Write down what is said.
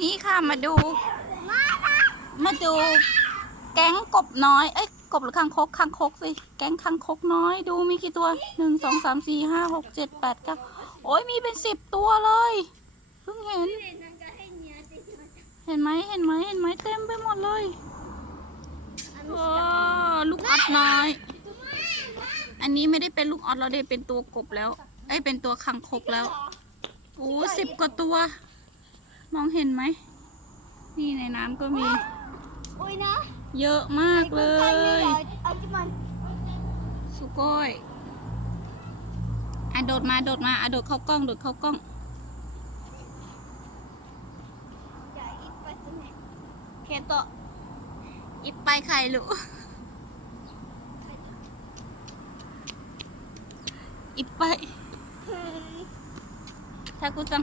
นี่ค่ะมาดู มาดู แก๊งกบน้อย เอ้ยกบหรือคางคกคางคกสิ แก๊งคางคกน้อย ดูมีกี่ตัวหนึ่งสองสามสี่ห้าหกเจ็ดแปดเก้าโอ้ยมีเป็นสิบตัวเลยเพิ่งเห็น เห็นไหมเห็นไหมเห็นไหมเต็มไปหมดเลยโอ้ลูกออดน้อย อันนี้ไม่ได้เป็นลูกออดเราได้เป็นตัวกบแล้วเอ้ยเป็นตัวคางคกแล้วโอ้สิบกว่าตัว มองเห็นไหม นี่ในน้ำก็มีโอ้ยนะเยอะมากเลใครไม่ยอยากเอาที่มันสุโก้ยอะโดดมาโดดมาอะโดดเข้ากล้องโดดเข้ากล้องอย่าอีกไปตรงไหนเคโตะอิบไปไข่ลูกอิบไปถ้ากูจัง